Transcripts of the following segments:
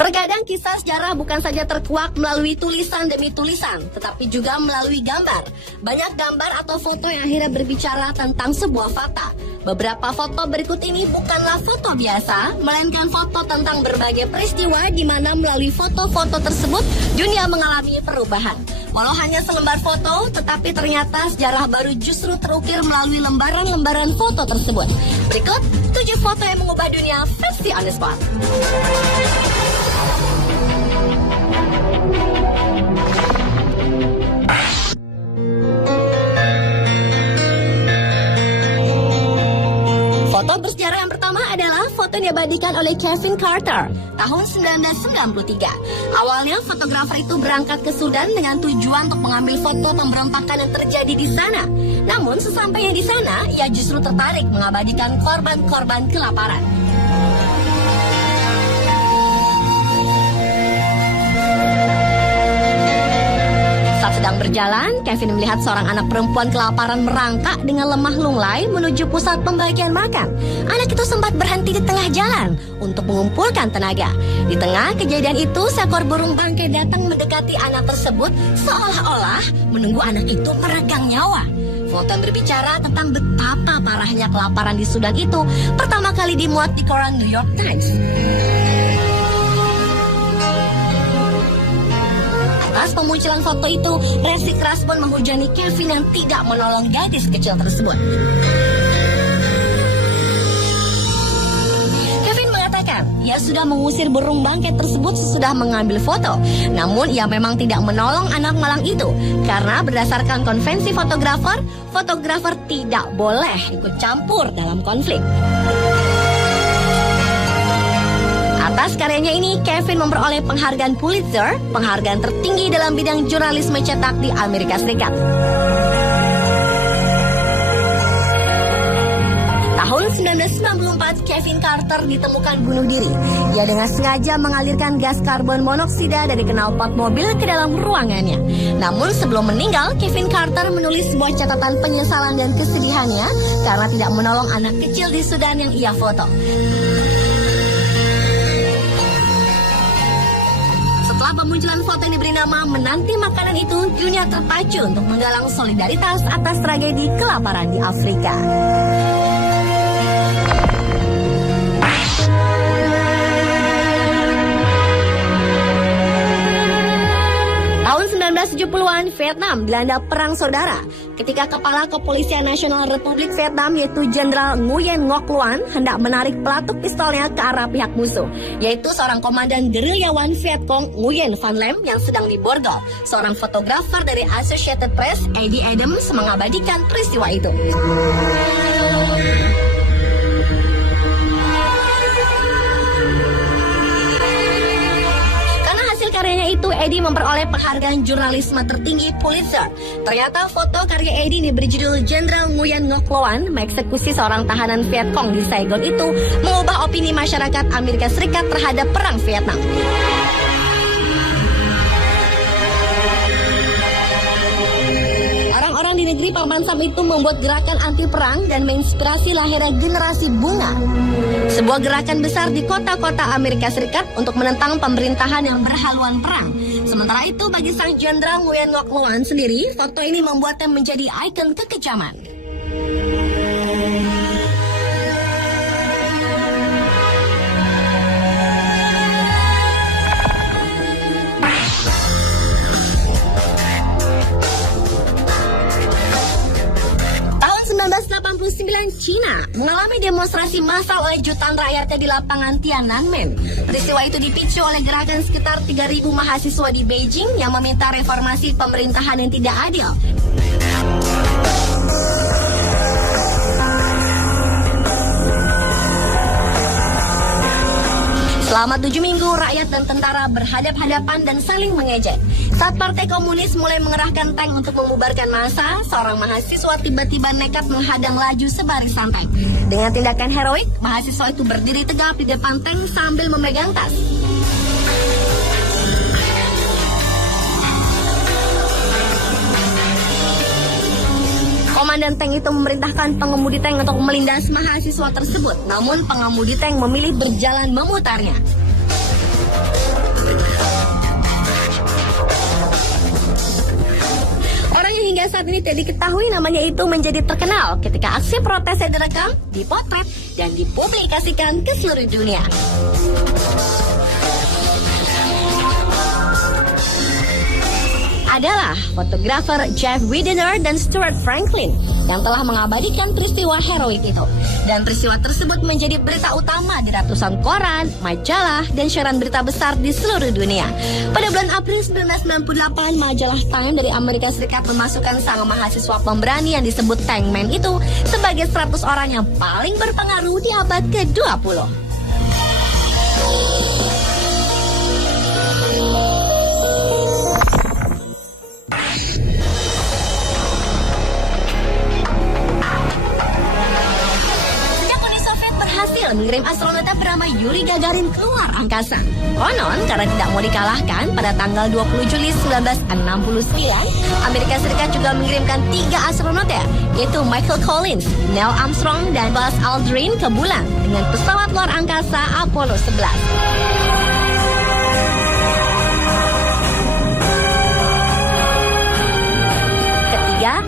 Terkadang kisah sejarah bukan saja terkuak melalui tulisan demi tulisan, tetapi juga melalui gambar. Banyak gambar atau foto yang akhirnya berbicara tentang sebuah fakta. Beberapa foto berikut ini bukanlah foto biasa, melainkan foto tentang berbagai peristiwa di mana melalui foto-foto tersebut dunia mengalami perubahan. Walau hanya selembar foto, tetapi ternyata sejarah baru justru terukir melalui lembaran-lembaran foto tersebut. Berikut 7 foto yang mengubah dunia versi on the spot. Foto bersejarah yang pertama adalah foto yang diabadikan oleh Kevin Carter tahun 1993. Awalnya fotografer itu berangkat ke Sudan dengan tujuan untuk mengambil foto pemberontakan yang terjadi di sana. Namun sesampainya di sana, ia justru tertarik mengabadikan korban-korban kelaparan. Saat sedang berjalan, Kevin melihat seorang anak perempuan kelaparan merangkak dengan lemah lunglai menuju pusat pembagian makan. Anak itu sempat berhenti di tengah jalan untuk mengumpulkan tenaga. Di tengah kejadian itu, seekor burung bangkai datang mendekati anak tersebut seolah-olah menunggu anak itu meregang nyawa. Foto yang berbicara tentang betapa parahnya kelaparan di Sudan itu pertama kali dimuat di koran New York Times. Atas pemunculan foto itu, reaksi keras pun menghujani Kevin yang tidak menolong gadis kecil tersebut. Kevin mengatakan, ia sudah mengusir burung bangkai tersebut sesudah mengambil foto. Namun ia memang tidak menolong anak malang itu, karena berdasarkan konvensi fotografer tidak boleh ikut campur dalam konflik. Atas karyanya ini, Kevin memperoleh penghargaan Pulitzer, penghargaan tertinggi dalam bidang jurnalisme cetak di Amerika Serikat. Tahun 1994, Kevin Carter ditemukan bunuh diri. Ia dengan sengaja mengalirkan gas karbon monoksida dari knalpot mobil ke dalam ruangannya. Namun sebelum meninggal, Kevin Carter menulis sebuah catatan penyesalan dan kesedihannya karena tidak menolong anak kecil di Sudan yang ia foto. Setelah pemunculan foto yang diberi nama Menanti Makanan itu, dunia terpacu untuk menggalang solidaritas atas tragedi kelaparan di Afrika. Tahun 1970-an, Vietnam dilanda perang saudara. Ketika Kepala Kepolisian Nasional Republik Vietnam yaitu Jenderal Nguyen Ngoc Loan hendak menarik pelatuk pistolnya ke arah pihak musuh, yaitu seorang komandan gerilyawan Viet Cong Nguyen Van Lem yang sedang diborgol. Seorang fotografer dari Associated Press, Eddie Adams, mengabadikan peristiwa itu. Karyanya itu, Eddie memperoleh penghargaan jurnalisme tertinggi Pulitzer. Ternyata foto karya Eddie ini berjudul Jenderal Nguyen Ngoc Loan mengeksekusi seorang tahanan Viet Cong di Saigon itu mengubah opini masyarakat Amerika Serikat terhadap perang Vietnam. Orang-orang di negeri Paman Sam itu membuat gerakan anti perang dan menginspirasi lahirnya generasi bunga. Sebuah gerakan besar di kota-kota Amerika Serikat untuk menentang pemerintahan yang berhaluan perang. Sementara itu, bagi sang Jenderal Nguyen Ngoc Loan sendiri, foto ini membuatnya menjadi ikon kekejaman. Tahun 1989, Cina mengalami demonstrasi massal oleh jutaan rakyatnya di lapangan Tiananmen. Peristiwa itu dipicu oleh gerakan sekitar 3.000 mahasiswa di Beijing yang meminta reformasi pemerintahan yang tidak adil. Selama 7 minggu, rakyat dan tentara berhadap-hadapan dan saling mengejek. Saat Partai Komunis mulai mengerahkan tank untuk membubarkan massa, seorang mahasiswa tiba-tiba nekat menghadang laju sebarisan tank. Dengan tindakan heroik, mahasiswa itu berdiri tegap di depan tank sambil memegang tas. Komandan tank itu memerintahkan pengemudi tank untuk melindas mahasiswa tersebut. Namun pengemudi tank memilih berjalan memutarnya. Orang yang hingga saat ini tidak diketahui namanya itu menjadi terkenal ketika aksi protesnya direkam, dipotret, dan dipublikasikan ke seluruh dunia. Adalah fotografer Jeff Widener dan Stuart Franklin yang telah mengabadikan peristiwa heroik itu. Dan peristiwa tersebut menjadi berita utama di ratusan koran, majalah, dan siaran berita besar di seluruh dunia. Pada bulan April 1998, majalah Time dari Amerika Serikat memasukkan sang mahasiswa pemberani yang disebut Tankman itu sebagai 100 orang yang paling berpengaruh di abad ke-20. Mengirim astronot bernama Yuri Gagarin keluar angkasa. Konon karena tidak mau dikalahkan, pada tanggal 20 Juli 1969, Amerika Serikat juga mengirimkan 3 astronot yaitu Michael Collins, Neil Armstrong, dan Buzz Aldrin ke bulan dengan pesawat luar angkasa Apollo 11.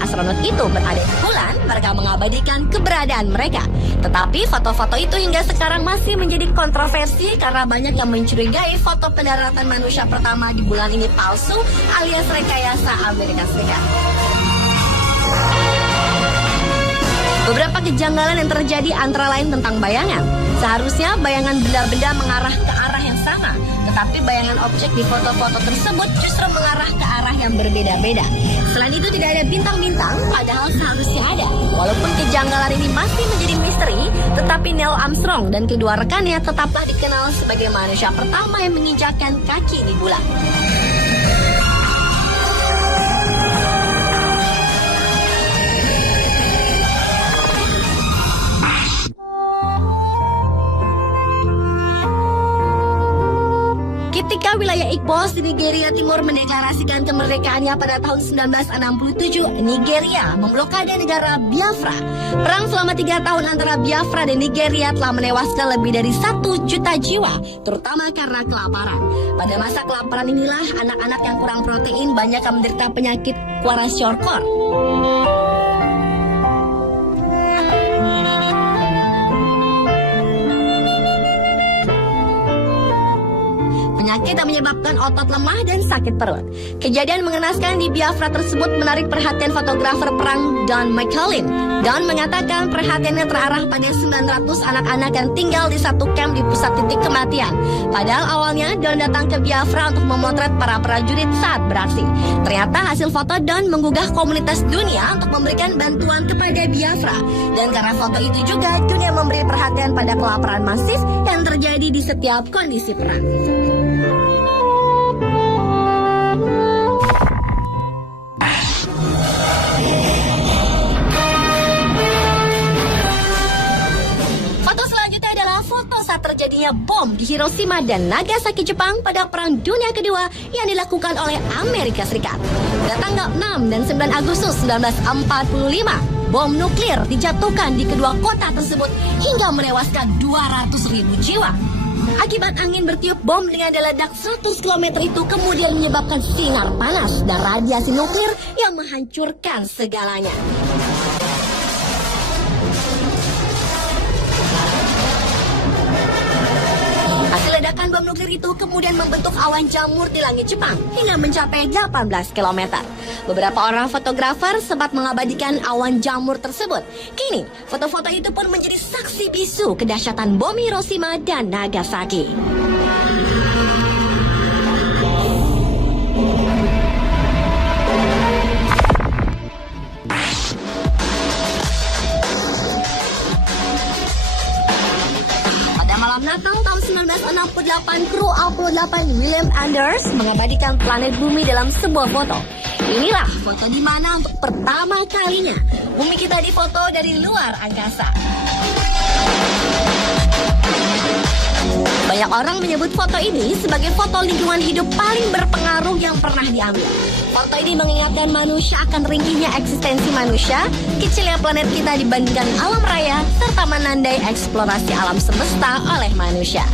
Astronot itu berada di bulan, mereka mengabadikan keberadaan mereka. Tetapi foto-foto itu hingga sekarang masih menjadi kontroversi karena banyak yang mencurigai foto pendaratan manusia pertama di bulan ini palsu alias rekayasa Amerika Serikat. Beberapa kejanggalan yang terjadi antara lain tentang bayangan. Seharusnya bayangan benda-benda mengarah ke arah yang sama, tetapi bayangan objek di foto-foto tersebut justru mengarah ke arah yang berbeda-beda. Selain itu tidak ada bintang-bintang, padahal seharusnya ada. Walaupun kejanggalan ini masih menjadi misteri, tetapi Neil Armstrong dan kedua rekannya tetaplah dikenal sebagai manusia pertama yang menginjakkan kaki di bulan. Ketika wilayah Igbo's di Nigeria Timur mendeklarasikan kemerdekaannya pada tahun 1967, Nigeria memblokade negara Biafra. Perang selama 3 tahun antara Biafra dan Nigeria telah menewaskan lebih dari 1 juta jiwa, terutama karena kelaparan. Pada masa kelaparan inilah anak-anak yang kurang protein banyak yang menderita penyakit kwashiorkor. Penyakit yang menyebabkan otot lemah dan sakit perut. Kejadian mengenaskan di Biafra tersebut menarik perhatian fotografer perang Don McCullin. Don mengatakan perhatiannya terarah pada 900 anak-anak yang tinggal di satu kamp di pusat titik kematian. Padahal awalnya Don datang ke Biafra untuk memotret para prajurit saat beraksi. Ternyata hasil foto Don menggugah komunitas dunia untuk memberikan bantuan kepada Biafra. Dan karena foto itu juga dunia memberi perhatian pada kelaparan masif yang terjadi di setiap kondisi perang. Terjadinya bom di Hiroshima dan Nagasaki, Jepang pada Perang Dunia Kedua yang dilakukan oleh Amerika Serikat. Pada tanggal 6 dan 9 Agustus 1945, bom nuklir dijatuhkan di kedua kota tersebut hingga menewaskan 200.000 jiwa. Akibat angin bertiup, bom dengan daya ledak 100 km itu kemudian menyebabkan sinar panas dan radiasi nuklir yang menghancurkan segalanya. Hasil ledakan bom nuklir itu kemudian membentuk awan jamur di langit Jepang hingga mencapai 18 km. Beberapa orang fotografer sempat mengabadikan awan jamur tersebut. Kini, foto-foto itu pun menjadi saksi bisu kedahsyatan bom Hiroshima dan Nagasaki. Natal tahun 1968, kru Apollo 8 William Anders mengabadikan planet bumi dalam sebuah foto. Inilah foto di mana untuk pertama kalinya bumi kita difoto dari luar angkasa. Banyak orang menyebut foto ini sebagai foto lingkungan hidup paling berpengaruh yang pernah diambil. Foto ini mengingatkan manusia akan ringkihnya eksistensi manusia, kecilnya planet kita dibandingkan alam raya, serta menandai eksplorasi alam semesta oleh manusia.